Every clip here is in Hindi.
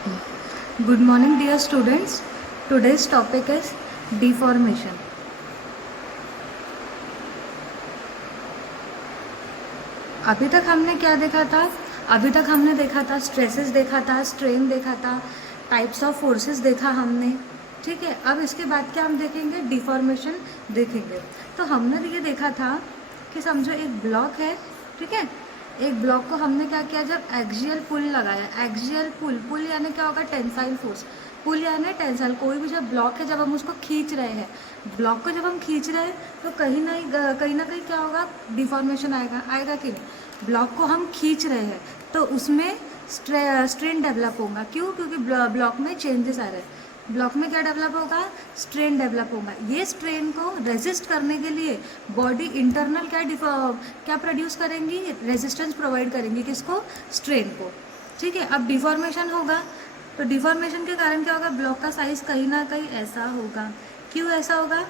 Good morning, dear students. Today's topic is deformation. अभी तक हमने क्या देखा था? अभी तक हमने देखा था स्ट्रेसेस देखा था, स्ट्रेन देखा था, टाइप्स ऑफ फोर्सेस देखा हमने. ठीक है, अब इसके बाद क्या हम देखेंगे? डिफॉर्मेशन देखेंगे. तो हमने ये देखा था कि समझो एक ब्लॉक है, ठीक है. एक ब्लॉक को हमने क्या किया? जब एक्सियल पुल लगाया, एक्सियल पुल यानी क्या होगा? Tensile force. पुल यानी टेंसाइल. कोई भी जब ब्लॉक है, जब हम उसको खींच रहे हैं, ब्लॉक को जब हम खींच रहे हैं तो कहीं ना कहीं क्या होगा? डिफॉर्मेशन आएगा कि नहीं? ब्लॉक को हम खींच रहे हैं तो उसमें स्ट्रेन डेवलप होगा. क्यों? क्योंकि ब्लॉक में चेंजेस आ रहे हैं. ब्लॉक में क्या डेवलप होगा? स्ट्रेन डेवलप होगा. ये स्ट्रेन को रेजिस्ट करने के लिए बॉडी इंटरनल क्या प्रोड्यूस करेंगी? रेजिस्टेंस प्रोवाइड करेंगी. किसको? स्ट्रेन को. ठीक है. अब डिफॉर्मेशन होगा तो डिफॉर्मेशन के कारण क्या होगा? ब्लॉक का साइज कहीं ना कहीं ऐसा होगा. क्यों ऐसा होगा?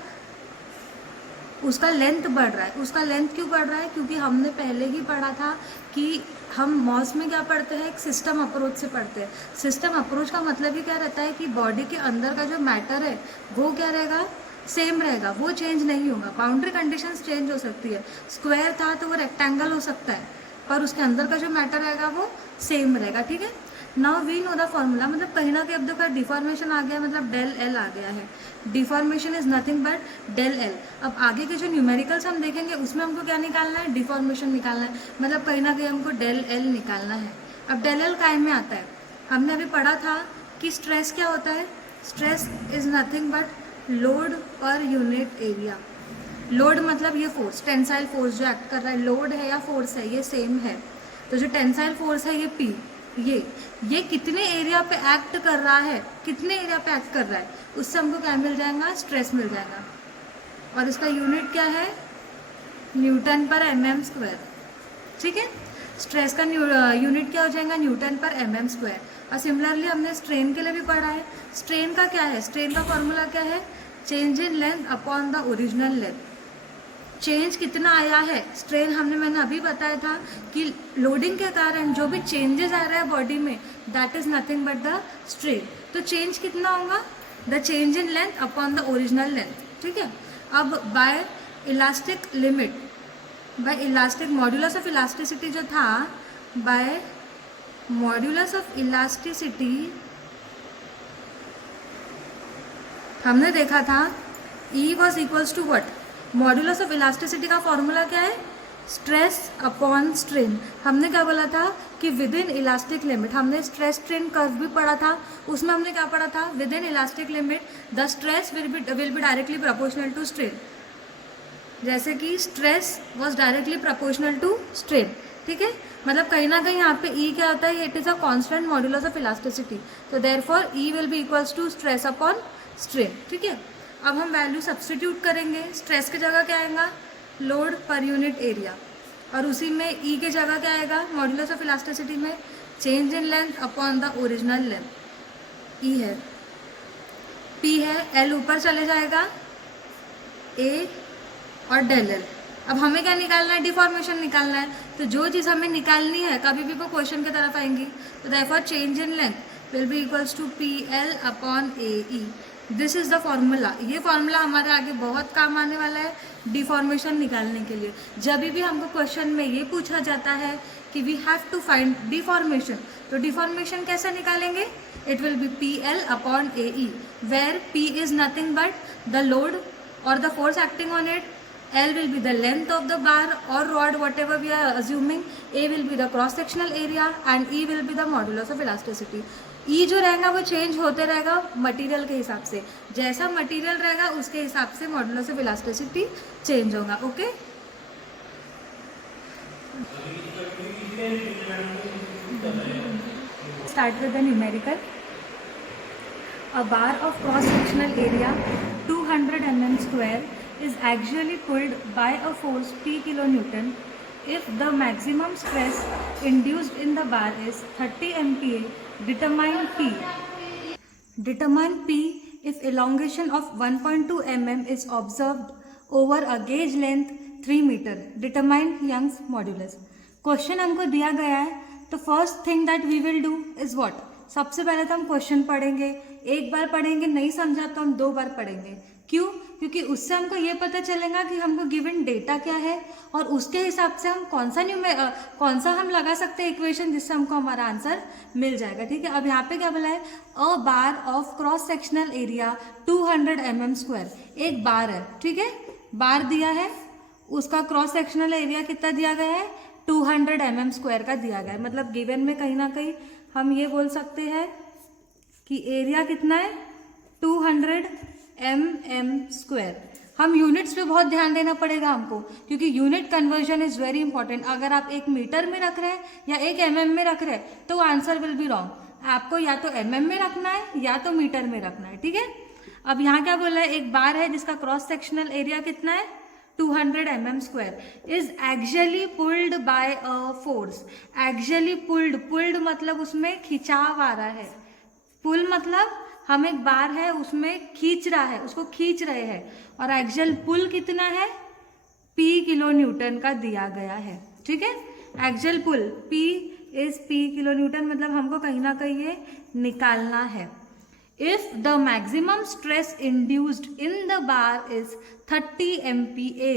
उसका लेंथ बढ़ रहा है. उसका लेंथ क्यों बढ़ रहा है? क्योंकि हमने पहले ही पढ़ा था कि हम मॉस में क्या पढ़ते हैं? एक सिस्टम अप्रोच से पढ़ते हैं. सिस्टम अप्रोच का मतलब ही क्या रहता है कि बॉडी के अंदर का जो मैटर है वो क्या रहेगा? सेम रहेगा. वो चेंज नहीं होगा. बाउंड्री कंडीशंस चेंज हो सकती है. स्क्वायर था तो वो रेक्टेंगल हो सकता है, पर उसके अंदर का जो मैटर रहेगा वो सेम रहेगा. ठीक है. Now we know the formula. मतलब कहीं ना कहीं अब देखो डिफॉर्मेशन आ गया, मतलब डेल एल आ गया है. Deformation is nothing but del L. अब आगे के जो न्यूमेरिकल्स हम देखेंगे उसमें हमको क्या निकालना है? डिफॉर्मेशन निकालना है. मतलब कहीं ना कहीं हमको डेल एल निकालना है. अब डेल एल काय में आता है? हमने अभी पढ़ा था कि स्ट्रेस क्या होता है? Stress is nothing but load per unit area. Load मतलब ये फोर्स, टेंसाइल फोर्स जो एक्ट कर रहा है. लोड है या फोर्स है, ये सेम है. तो जो टेंसाइल फोर्स है ये पी, ये कितने एरिया पे एक्ट कर रहा है, कितने एरिया पे एक्ट कर रहा है, उससे हमको क्या मिल जाएगा? स्ट्रेस मिल जाएगा. और इसका यूनिट क्या है? Newton per mm square. ठीक है. स्ट्रेस का यूनिट क्या हो जाएगा? Newton per mm square. और सिमिलरली हमने स्ट्रेन के लिए भी पढ़ा है. स्ट्रेन का क्या है? स्ट्रेन का फॉर्मूला क्या है? Change in length upon the original length. Change कितना आया है? स्ट्रेन मैंने अभी बताया था कि लोडिंग के कारण जो भी चेंजेस आ रहा है बॉडी में, that is nothing but the strain. तो चेंज कितना होगा? The change in length upon the original length. ठीक है. अब bye elastic limit, bye elastic modulus of elasticity जो था, बाय मॉड्यूलस ऑफ इलास्टिसिटी हमने देखा था E was equals to what? Modulus of elasticity का फॉर्मूला क्या है? Stress upon strain. हमने क्या बोला था कि विद इन इलास्टिक लिमिट. हमने स्ट्रेस स्ट्रेन कर्व भी पढ़ा था. उसमें हमने क्या पढ़ा था? Within elastic limit the stress will be directly proportional to strain. जैसे कि stress was directly proportional to strain. ठीक है. मतलब कहीं ना कहीं यहाँ पे E क्या होता है? It is a constant modulus of elasticity. तो therefore E will be equals to stress upon strain. ठीक है. अब हम वैल्यू सब्सटीट्यूट करेंगे. स्ट्रेस की जगह क्या आएगा? Load per unit area. और उसी में E की जगह क्या आएगा? मॉड्यूलस ऑफ इलास्टिसिटी में change in length upon the original length. E है, P है, L ऊपर चले जाएगा, A और डेल एल. अब हमें क्या निकालना है? डिफॉर्मेशन निकालना है. तो जो चीज़ हमें निकालनी है कभी भी वो क्वेश्चन की तरफ आएंगी. तो therefore change in length will be equals to PL upon AE. This is the formula. ये फॉर्मूला हमारे आगे बहुत काम आने वाला है डिफॉर्मेशन निकालने के लिए. जब भी हमको क्वेश्चन में ये पूछा जाता है कि we have to find deformation, तो डिफॉर्मेशन कैसे निकालेंगे? It will be PL upon AE, where P is nothing but the load or the force acting on it. L will be the length of the bar or rod, whatever we are assuming. A will be the cross sectional area and E will be the modulus of elasticity. E जो रहेगा वो चेंज होते रहेगा मटेरियल के हिसाब से. जैसा मटेरियल रहेगा उसके हिसाब से मॉडुलस ऑफ इलास्टिसिटी चेंज होगा. Okay. Start with the numerical. A bar of cross-sectional area 200 mm square is axially pulled by a force P kilonewton if the maximum stress induced in the bar is 30 MPa. Determine P. Determine P if elongation of 1.2 mm is observed over a gauge length 3 meter. Determine Young's modulus. Question हमको दिया गया है तो first thing that we will do is what? सबसे पहले तो हम क्वेश्चन पढ़ेंगे, एक बार पढ़ेंगे, नहीं समझा तो हम 2 बार पढ़ेंगे। क्यों? क्योंकि उससे हमको ये पता चलेगा कि हमको गिवन डेटा क्या है और उसके हिसाब से हम कौन सा हम लगा सकते हैं इक्वेशन, जिससे हमको हमारा आंसर मिल जाएगा। ठीक है, अब यहाँ पे क्या बोला है, a bar of cross sectional area 200 mm²। एक बार है, ठीक है, बार दिया है, उसका क्रॉस सेक्शनल एरिया कितना दिया गया है, 200 mm² का दिया गया है। मतलब गिवन में कहीं ना कहीं हम ये बोल सकते हैं कि एरिया कितना है, 200 mm²। हम यूनिट्स पे बहुत ध्यान देना पड़ेगा हमको, क्योंकि unit conversion is very important. अगर आप एक मीटर में रख रहे हैं या एक mm में रख रहे हैं तो आंसर विल बी रॉन्ग। आपको या तो mm में रखना है या तो मीटर में रखना है। ठीक है, अब यहाँ क्या बोला है, एक बार है जिसका क्रॉस सेक्शनल एरिया कितना है, 200 mm² is actually pulled bye a force. Actually pulled मतलब उसमें खिंचाव आ रहा है। पुल मतलब हम एक बार है उसमें खींच रहा है, उसको खींच रहे हैं, और एक्चुअल पुल कितना है, P किलो न्यूटन का दिया गया है। ठीक है, actual pull P is P kilo newton, मतलब हमको कहीं ना कहीं ये निकालना है। If the maximum stress induced in the bar is 30 MPa,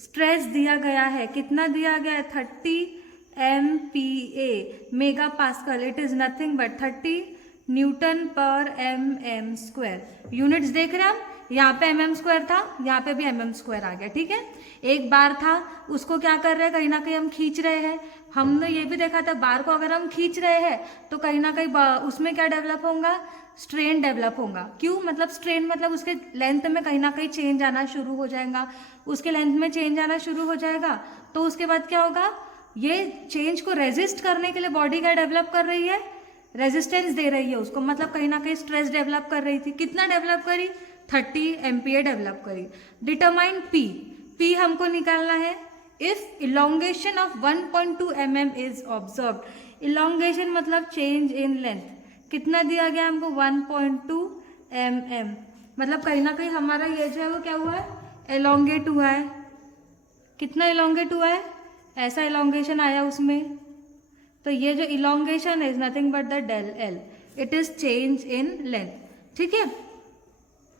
stress दिया गया है, कितना दिया गया है, 30 MPa mega pascal. It is nothing but 30 newton per mm²। Units देख रहे हैं हम, यहाँ पे mm² था, यहाँ पे भी mm² आ गया। ठीक है, एक बार था, उसको क्या कर रहे हैं, कहीं ना कहीं हम खींच रहे हैं। हमने ये भी देखा था, बार को अगर हम खींच रहे हैं तो कहीं ना कहीं उसमें क्या डेवलप होगा, स्ट्रेन डेवलप होगा। क्यों? मतलब स्ट्रेन मतलब उसके लेंथ में कहीं ना कहीं चेंज आना शुरू हो जाएगा। उसके लेंथ में चेंज आना शुरू हो जाएगा तो उसके बाद क्या होगा, ये चेंज को रेजिस्ट करने के लिए बॉडी क्या डेवलप कर रही है, रेजिस्टेंस दे रही है उसको। मतलब कहीं ना कहीं स्ट्रेस डेवलप कर रही थी। कितना डेवलप करी, 30 MPa डेवलप करी। डिटरमाइन P हमको निकालना है। If elongation of 1.2 mm is observed, elongation मतलब चेंज इन लेंथ, कितना दिया गया हमको, 1.2 mm। मतलब कहीं ना कहीं हमारा ये जो है वो क्या हुआ है, एलोंगेट हुआ है। कितना एलोंगेट हुआ है, ऐसा एलोंगेशन आया उसमें। तो ये जो elongation is nothing but the del L, it is change in length. ठीक है,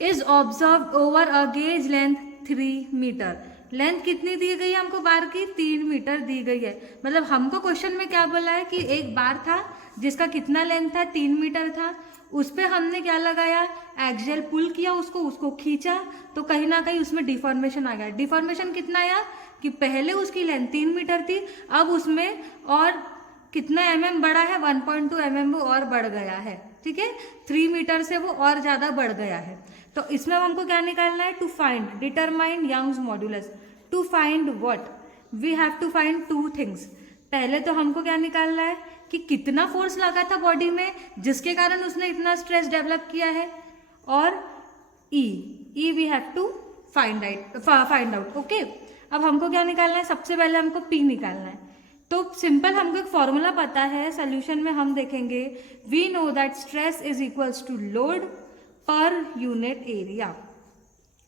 is observe over a gauge length 3 metre. Length कितनी दी गई है हमको, बार की 3 मीटर दी गई है। मतलब हमको क्वेश्चन में क्या बोला है कि एक बार था जिसका कितना लेंथ था, 3 मीटर था, उस पर हमने क्या लगाया, एक्सियल पुल किया, उसको खींचा, तो कहीं ना कहीं उसमें डिफॉर्मेशन आ गया। डिफॉर्मेशन कितना आया कि पहले उसकी लेंथ 3 मीटर थी, अब उसमें और कितना mm बढ़ा है, 1.2 mm वो और बढ़ गया है। ठीक है, 3 मीटर से वो और ज़्यादा बढ़ गया है। तो इसमें हमको क्या निकालना है, to find, determine Young's modulus. To find what, we have to find 2 things. पहले तो हमको क्या निकालना है कि कितना फोर्स लगा था बॉडी में जिसके कारण उसने इतना स्ट्रेस डेवलप किया है, और E we have to find out. Okay, अब हमको क्या निकालना है, सबसे पहले हमको P निकालना है। तो सिंपल हमको एक फॉर्मूला पता है, सोल्यूशन में हम देखेंगे, we know that stress is equals to load per unit area.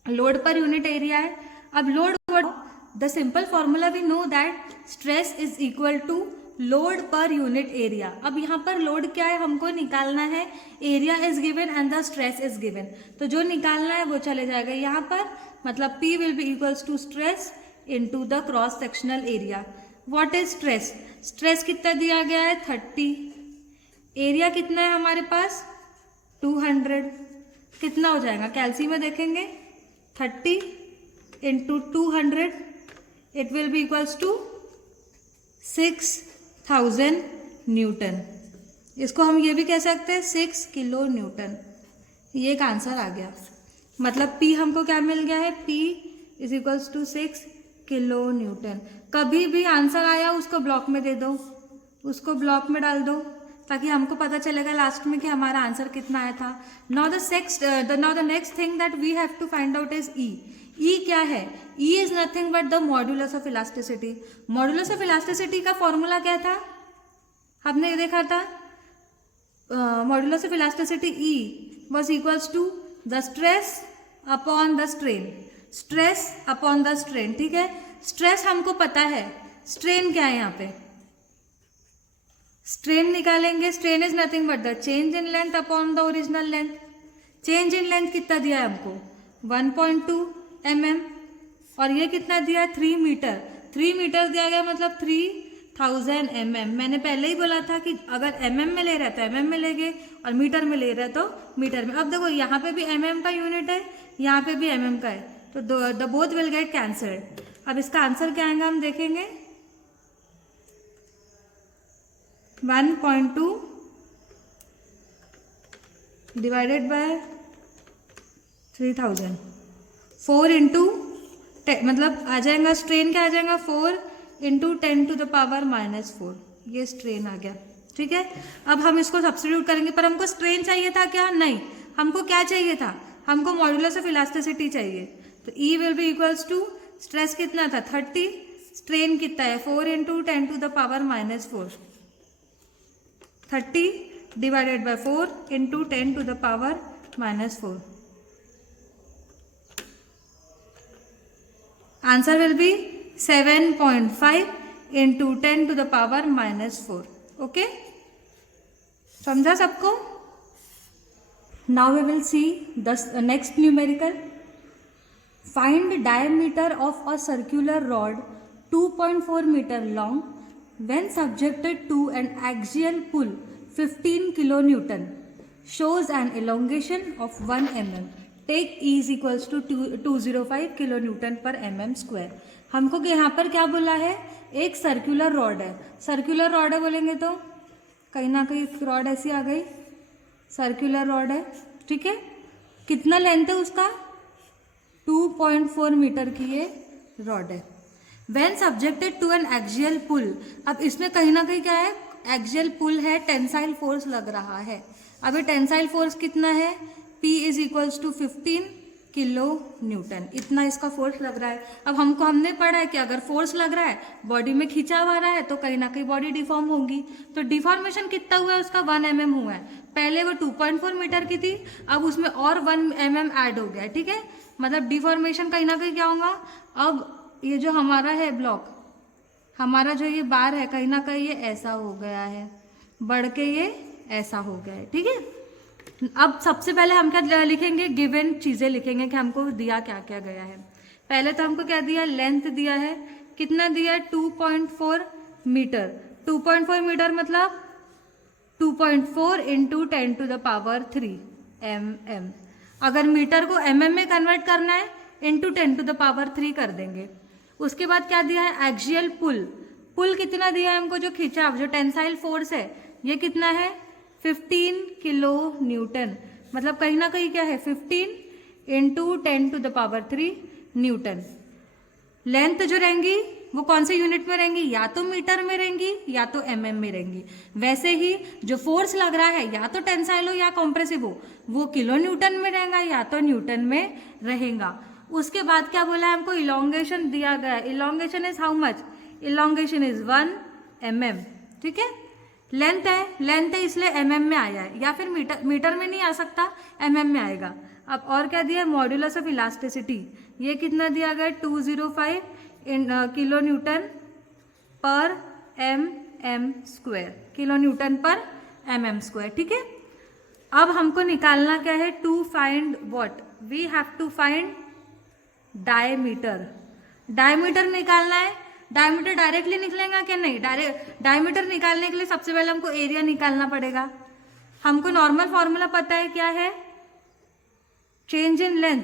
Load per unit area है। अब load, the simple formula we know that stress is equal to load per unit area. अब यहाँ पर लोड क्या है हमको निकालना है, area is given and the stress is given, तो जो निकालना है वो चले जाएगा यहाँ पर। मतलब P will be equals to stress into the cross sectional area. What is stress, stress कितना दिया गया है, 30। एरिया कितना है हमारे पास, 200। कितना हो जाएगा, कैल्सी में देखेंगे, 30 into 200, it will be equals to 6000 newton. इसको हम ये भी कह सकते हैं 6 किलो न्यूटन। ये एक आंसर आ गया। मतलब P हमको क्या मिल गया है, P is equals to 6 kilo newton. कभी भी आंसर आया उसको ब्लॉक में दे दो, उसको ब्लॉक में डाल दो, ताकि हमको पता चलेगा लास्ट में कि हमारा आंसर कितना आया था। Now the next thing that we have to find out is E। E क्या है, E is nothing but the modulus of elasticity. Modulus of elasticity का फॉर्मूला क्या था, हमने ये देखा था, modulus of elasticity E was equals to the stress upon the strain. Stress upon the strain, ठीक है। स्ट्रेस हमको पता है, स्ट्रेन क्या है यहाँ पे, स्ट्रेन निकालेंगे, strain is nothing but the change in length upon the original length. Change in length कितना दिया है हमको 1.2 mm और ये कितना दिया है 3 मीटर। 3 मीटर दिया गया मतलब 3000 mm। मैंने पहले ही बोला था कि अगर mm में ले रहा है तो mm में लेंगे और मीटर में ले रहा है तो मीटर में। अब देखो यहाँ पे भी mm का यूनिट है, यहाँ पे भी mm का है, तो the both will get cancelled. अब इसका आंसर क्या आएगा हम देखेंगे, 1.2 डिवाइडेड बाय 3000, 4 इंटू मतलब आ जाएगा स्ट्रेन क्या आ जाएगा 4 इंटू 10 टू द पावर -4, ये स्ट्रेन आ गया। ठीक है, अब हम इसको सब्स्टिट्यूट करेंगे, पर हमको स्ट्रेन चाहिए था क्या, नहीं, हमको क्या चाहिए था, हमको मॉड्यूलस ऑफ इलास्टिसिटी चाहिए। तो E will be equals to stress कितना था 30, स्ट्रेन कितना है 4 into 10 to the power -4, 30 divided by 4 into 10 to the power -4। Answer will be 7.5 into 10 to the power -4। Okay, समझा सबको? Now we will see the next numerical. Find diameter of a circular rod 2.4 metre long when subjected to an axial pull 15 kilo Newton, shows an elongation of 1 mm. Take E is equals to 205 kilo newton per mm square. हमको यहाँ पर क्या बोला है, एक सर्कुलर रॉड है। सर्कुलर रॉड है बोलेंगे तो कहीं ना कहीं रॉड ऐसी आ गई, सर्कुलर रॉड है। ठीक है, कितना लेंथ है उसका 2.4 मीटर की ये रॉड है। When subjected to an axial pull, अब इसमें कहीं ना कहीं क्या है, एक्सियल पुल है, टेंसाइल फोर्स लग रहा है। अब ये टेंसाइल फोर्स कितना है, P is equals to 15 kilo newton, इतना इसका फोर्स लग रहा है। अब हमने पढ़ा है कि अगर फोर्स लग रहा है, बॉडी में खिंचाव आ रहा है, तो कहीं ना कहीं बॉडी डिफॉर्म होगी। तो डिफॉर्मेशन कितना हुआ है उसका 1 mm हुआ है। पहले वो 2.4 मीटर की थी, अब उसमें और 1 mm ऐड हो गया है। ठीक है, मतलब डिफॉर्मेशन कहीं ना कहीं क्या होगा, अब ये जो हमारा है ब्लॉक, हमारा जो ये बार है, कहीं ना कहीं ये ऐसा हो गया है, बढ़ के ये ऐसा हो गया है। ठीक है, अब सबसे पहले हम क्या लिखेंगे, गिवन चीज़ें लिखेंगे कि हमको दिया क्या क्या गया है। पहले तो हमको क्या दिया, लेंथ दिया है, कितना दिया है 2.4 मीटर। 2.4 मीटर मतलब 2.4 into 10 to the power 3 mm। अगर मीटर को mm में कन्वर्ट करना है, इंटू 10 टू द पावर 3 कर देंगे। उसके बाद क्या दिया है, एक्सियल पुल। पुल कितना दिया है हमको, जो खिंचाव, जो टेंसाइल फोर्स है, ये कितना है 15 किलो न्यूटन। मतलब कहीं ना कहीं क्या है 15 into 10 to the power 3 newton. Length जो रहेंगी वो कौन से यूनिट में रहेंगी, या तो मीटर में रहेंगी या तो mm में रहेंगी। वैसे ही जो फोर्स लग रहा है, या तो टेंसाइल हो या कॉम्प्रेसिव हो, वो किलो न्यूटन में रहेगा या तो न्यूटन में रहेगा। उसके बाद क्या बोला है हमको, इलोंगेशन दिया गया है। Elongation is how much, elongation is 1 mm। ठीक है, लेंथ है इसलिए mm में आया है, या फिर मीटर में नहीं आ सकता, mm में आएगा। अब और क्या दिया है, मॉड्यूलस ऑफ इलास्टिसिटी, ये कितना दिया गया 205 kilo newton per mm square, kilo newton per mm square. ठीक है, अब हमको निकालना क्या है, to find what, we have to find diameter. Diameter निकालना है। डायमीटर डायरेक्टली निकलेगा क्या, नहीं, डायमीटर निकालने के लिए सबसे पहले हमको एरिया निकालना पड़ेगा। हमको नॉर्मल फॉर्मूला पता है, क्या है, change in length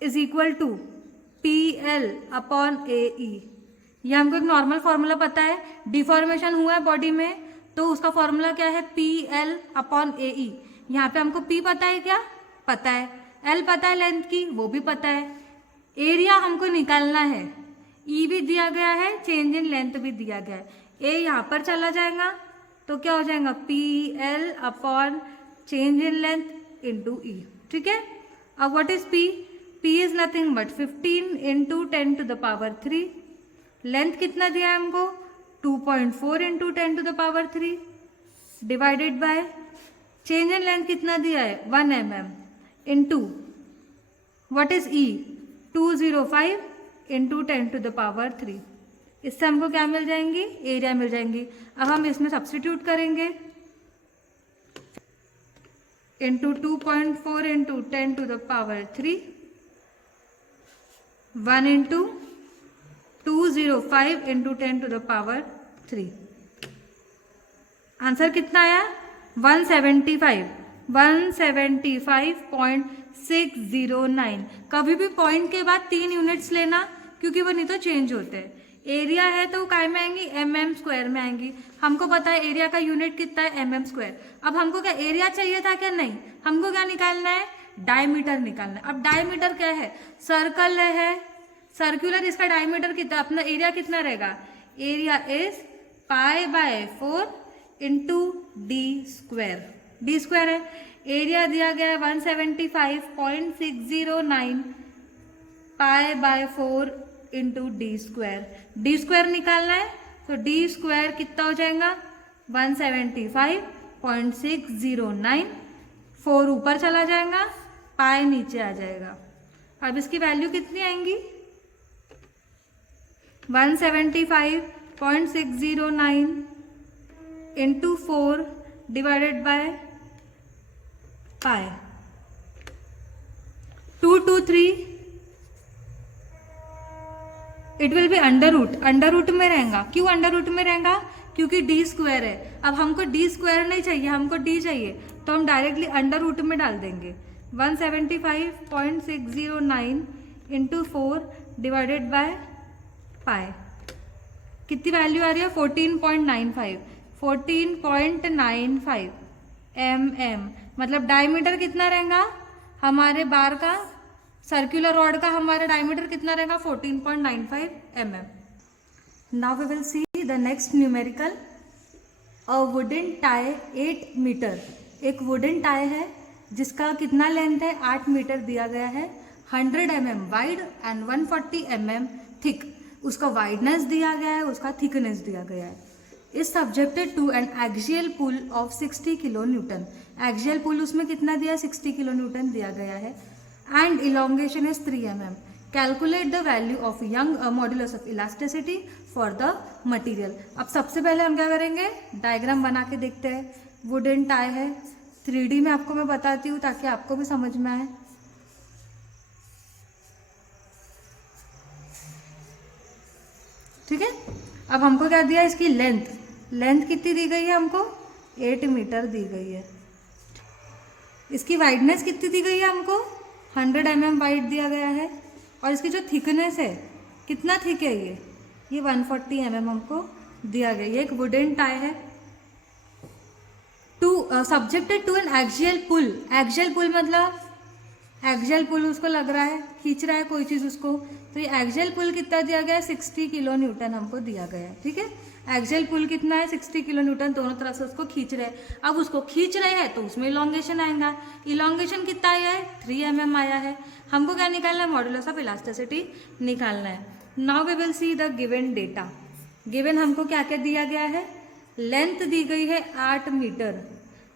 is equal to PL upon AE। ये हमको एक नॉर्मल फॉर्मूला पता है। डिफॉर्मेशन हुआ है बॉडी में, तो उसका फॉर्मूला क्या है, PL अपॉन AE। यहाँ पे हमको P पता है, क्या पता है, L पता है लेंथ की, वो भी पता है। एरिया हमको निकालना है, E भी दिया गया है, चेंज इन लेंथ भी दिया गया है। A यहाँ पर चला जाएगा तो क्या हो जाएगा, PL upon change in length into E। ठीक है, अब what is P, P is nothing but 15 into 10 to the power 3। Length कितना दिया है हमको, 2.4 into 10 to the power 3 divided by change in length कितना दिया है 1 mm into what is E, 205 into 10 to the power 3। इससे हमको क्या मिल जाएंगी, एरिया मिल जाएंगी। अब हम इसमें सब्स्टिट्यूट करेंगे, into 2.4 into 10⁻³ 1 into 205 into 10⁻³ answer कितना आया 175.609। कभी भी पॉइंट के बाद 3 यूनिट्स लेना, क्योंकि वो नहीं तो चेंज होते हैं। एरिया है तो काय में आएंगी, mm² में आएंगी। हमको पता है एरिया का यूनिट कितना है, mm²। अब हमको क्या एरिया चाहिए था क्या, नहीं, हमको क्या निकालना है, डायमीटर निकालना है। अब डायमीटर क्या है, सर्कल है, सर्कुलर, इसका डायमीटर कितना, अपना एरिया कितना रहेगा, एरिया इज π/4 इंटू d² है। एरिया दिया गया है 175.609 π/4 इंटू d² निकालना है, तो d² कितना हो जाएगा 175.609, 4 ऊपर चला जाएगा, पाई नीचे आ जाएगा। अब इसकी वैल्यू कितनी आएंगी 175.609 into 4 divided by pi, 223, it will be under root में रहेगा। क्यों अंडर रूट में रहेगा, क्योंकि d² है। अब हमको d² नहीं चाहिए, हमको d चाहिए, तो हम डायरेक्टली अंडर रूट में डाल देंगे। 175.609 इंटू 4 डिवाइडेड बाय पाई, कितनी वैल्यू आ रही है 14.95 mm। मतलब डायमीटर कितना रहेगा हमारे बार का, सर्कुलर रॉड का हमारा डायमीटर कितना रहेगा 14.95 mm। Now we will see the next numerical. A wooden tie 8 metre, एक वुडन टाई है जिसका कितना लेंथ है 8 मीटर दिया गया है, 100 mm wide and 140 mm thick. उसका वाइडनेस दिया गया है, उसका थिकनेस दिया गया है। Is subjected to an axial pull of 60 kilo newton. Axial pull उसमें कितना दिया है 60 किलो न्यूटन दिया गया है, and elongation is 3 mm। Calculate the value of young modulus of elasticity for the material. अब सबसे पहले हम क्या करेंगे, डायग्राम बना के देखते हैं। वुडन टाई है, 3D में आपको मैं बताती हूँ ताकि आपको भी समझ में आए। ठीक है, अब हमको क्या दिया, इसकी लेंथ कितनी दी गई है हमको 8 मीटर दी गई है। इसकी वाइडनेस कितनी दी गई है हमको 100 mm वाइड दिया गया है, और इसकी जो थिकनेस है, कितना थिक है ये 140 mm हमको दिया गया। ये एक वुडन टाई है। Subjected to an axial pull. Axial pull मतलब एक्सियल पुल उसको लग रहा है, खींच रहा है कोई चीज़ उसको, तो ये एक्सियल पुल कितना दिया गया है 60 किलो न्यूटन हमको दिया गया है। ठीक है, एक्सियल पुल कितना है 60 किलो न्यूटन, दोनों तरफ से उसको खींच रहे हैं। अब उसको खींच रहे हैं तो उसमें इलोंगेशन आएगा। इलोंगेशन कितना आया है 3 mm आया है। हमको क्या निकालना है, मॉड्यूलस ऑफ इलास्टिसिटी निकालना है। Now we will see the given data. Given हमको क्या क्या दिया गया है, लेंथ दी गई है 8 मीटर।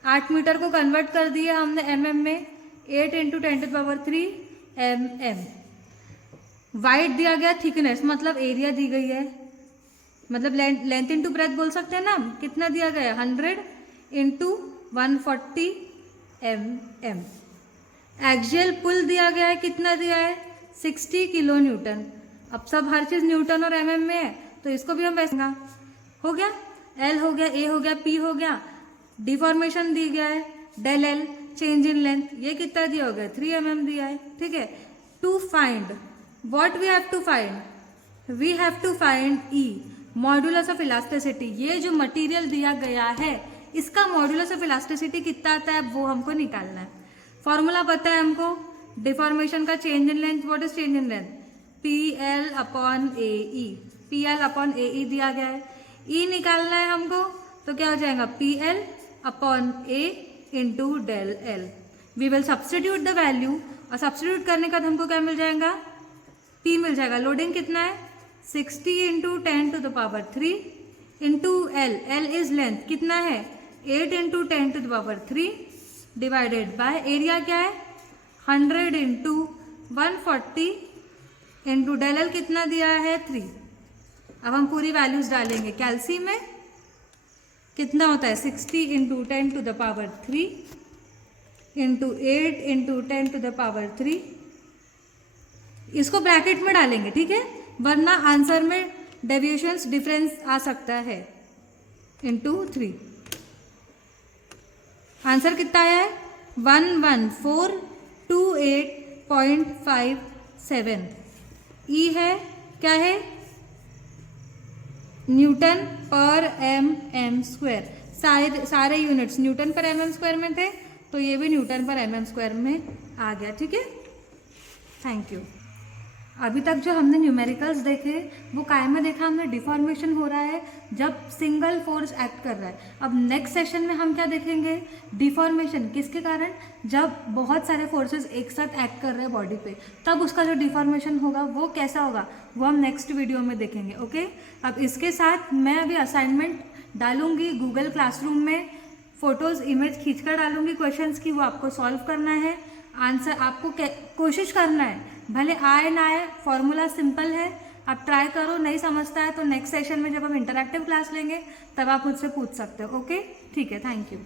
8 मीटर को कन्वर्ट कर दिया हमने mm में, 8 इंटू 10⁻³ mm। वाइड दिया गया, थिकनेस मतलब एरिया दी गई है, मतलब लेंथ इंटू ब्रेथ बोल सकते हैं ना, कितना दिया गया है 100 इंटू 140 mm। एक्सियल पुल दिया गया है, कितना दिया है 60 किलो न्यूटन। अब सब हर चीज़ न्यूटन और mm में है, तो इसको भी हम वैसे हो गया, L हो गया, A हो गया, P हो गया। डिफॉर्मेशन दी गया है del L, change in length, ये कितना दिया हो गया 3 mm दिया है। ठीक है, to find what we have to find, we have to find E modulus of elasticity. ये जो मटेरियल दिया गया है इसका मॉड्यूलस ऑफ इलास्टिसिटी कितना आता है वो हमको निकालना है। फॉर्मूला पता है हमको, डिफॉर्मेशन का change in length, what is change in length PL/AE। PL/AE दिया गया है, E निकालना है हमको, तो क्या हो जाएगा PL/A into del L। We will substitute the value, और सब्सटीट्यूट करने का हमको क्या मिल जाएगा P मिल जाएगा। लोडिंग कितना है 60 into 10⁻³ into L, L is length कितना है 8 इंटू 10⁻³ डिवाइडेड बाय एरिया क्या है 100 इंटू 140 इंटू डेल L कितना दिया है 3। अब हम पूरी वैल्यूज डालेंगे। कैल्सी में कितना होता है 60 into 10 to the power 3 into 8 into 10 to the power 3। इसको ब्रैकेट में डालेंगे, ठीक है, वरना आंसर में डेविएशंस डिफरेंस आ सकता है। इंटू 3 आंसर कितना आया है 1142.57। ई है क्या है न्यूटन पर एम स्क्वायर। सारे यूनिट्स न्यूटन पर एम स्क्वायर में थे, तो ये भी न्यूटन पर एम स्क्वायर में आ गया। ठीक है, थैंक यू। अभी तक जो हमने न्यूमेरिकल्स देखे वो काय में देखा हमने, डिफॉर्मेशन हो रहा है जब सिंगल फोर्स एक्ट कर रहा है। अब नेक्स्ट सेशन में हम क्या देखेंगे, डिफॉर्मेशन किसके कारण, जब बहुत सारे फोर्सेस एक साथ एक्ट कर रहे हैं बॉडी पे, तब उसका जो डिफॉर्मेशन होगा वो कैसा होगा वो हम नेक्स्ट वीडियो में देखेंगे। ओके, अब इसके साथ मैं अभी असाइनमेंट डालूंगी गूगल क्लासरूम में, फोटोज़ इमेज खींचकर डालूंगी क्वेश्चंस की, वो आपको सॉल्व करना है। आंसर आपको कोशिश करना है, भले आए ना आए, फॉर्मूला सिंपल है, आप ट्राई करो। नहीं समझता है तो नेक्स्ट सेशन में जब हम इंटरैक्टिव क्लास लेंगे तब आप मुझसे पूछ सकते हो। ओके, ठीक है, थैंक यू।